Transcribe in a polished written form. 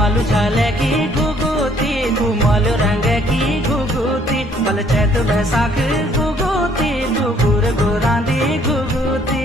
घुमालु छले की घुघुती, घुमालु रंग की घुघुती, बल चैत बैसाख घुघुती, घुघुर घुरांदी घुघुती।